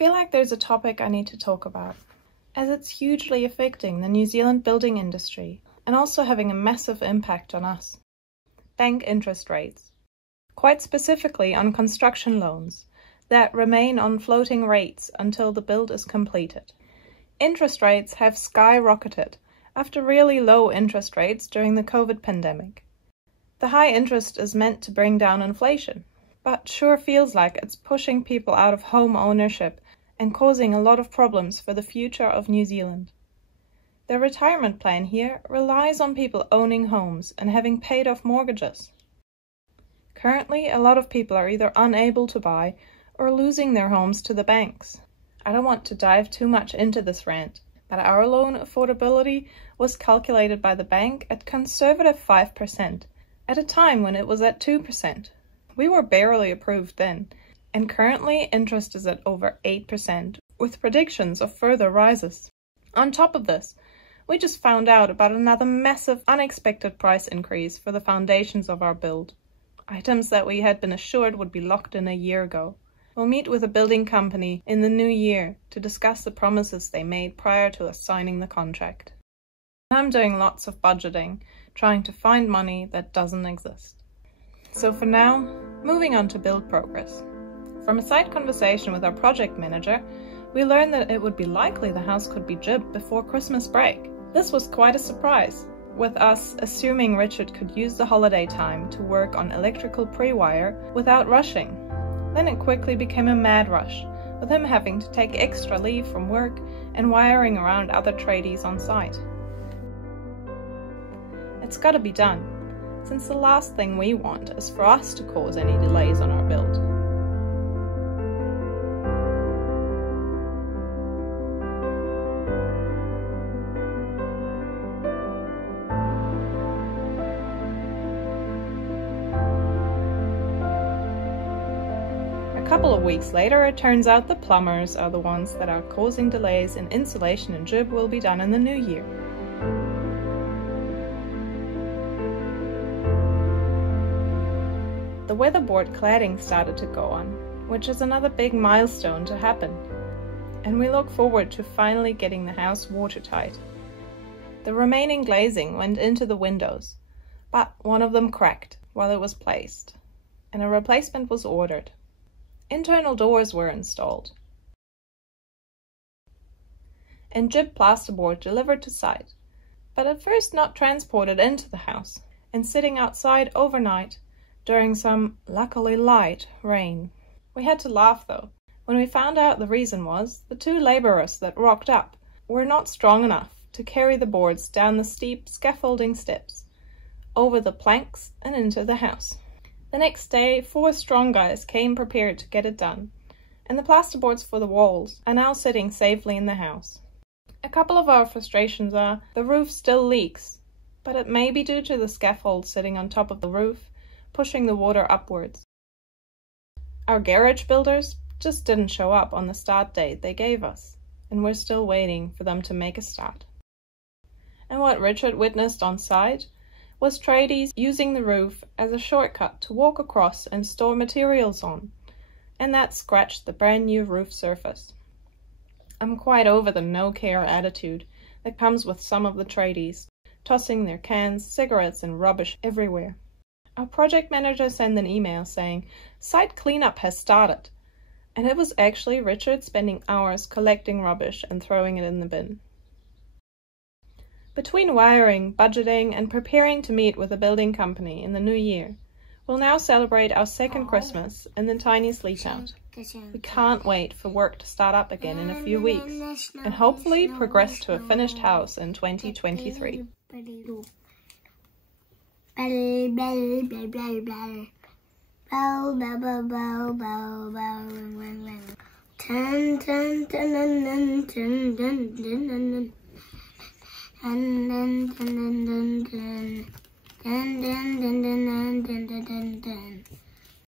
feel like there's a topic I need to talk about, as it's hugely affecting the New Zealand building industry and also having a massive impact on us. Bank interest rates. Quite specifically on construction loans that remain on floating rates until the build is completed. Interest rates have skyrocketed after really low interest rates during the COVID pandemic. The high interest is meant to bring down inflation, but sure feels like it's pushing people out of home ownership and causing a lot of problems for the future of New Zealand. The retirement plan here relies on people owning homes and having paid off mortgages. Currently, a lot of people are either unable to buy or losing their homes to the banks. I don't want to dive too much into this rant, but our loan affordability was calculated by the bank at conservative 5%, at a time when it was at 2%. We were barely approved then, and currently interest is at over 8%, with predictions of further rises. On top of this, we just found out about another massive unexpected price increase for the foundations of our build. Items that we had been assured would be locked in a year ago. We'll meet with a building company in the new year to discuss the promises they made prior to us signing the contract. I'm doing lots of budgeting, trying to find money that doesn't exist. So for now, moving on to build progress. From a side conversation with our project manager, we learned that it would be likely the house could be jibbed before Christmas break. This was quite a surprise, with us assuming Richard could use the holiday time to work on electrical pre-wire without rushing. Then it quickly became a mad rush, with him having to take extra leave from work and wiring around other tradies on site. It's gotta be done, since the last thing we want is for us to cause any delays on our build. A couple of weeks later, it turns out the plumbers are the ones that are causing delays, and insulation and jib will be done in the new year. The weatherboard cladding started to go on, which is another big milestone to happen, and we look forward to finally getting the house watertight. The remaining glazing went into the windows, but one of them cracked while it was placed, and a replacement was ordered. Internal doors were installed, and jib plasterboard delivered to site, but at first not transported into the house, and sitting outside overnight during some luckily light rain. We had to laugh though, when we found out the reason was the two labourers that rocked up were not strong enough to carry the boards down the steep scaffolding steps, over the planks and into the house. The next day, 4 strong guys came prepared to get it done, and the plasterboards for the walls are now sitting safely in the house. A couple of our frustrations are the roof still leaks, but it may be due to the scaffold sitting on top of the roof, pushing the water upwards. Our garage builders just didn't show up on the start date they gave us, and we're still waiting for them to make a start. And what Richard witnessed on site was tradies using the roof as a shortcut to walk across and store materials on, and that scratched the brand new roof surface. I'm quite over the no-care attitude that comes with some of the tradies, tossing their cans, cigarettes and rubbish everywhere. Our project manager sent an email saying, "Site cleanup has started," and it was actually Richard spending hours collecting rubbish and throwing it in the bin. Between wiring, budgeting, and preparing to meet with a building company in the new year, we'll now celebrate our second Christmas in the tiny sleep out. We can't wait for work to start up again in a few weeks, and hopefully progress to a finished house in 2023.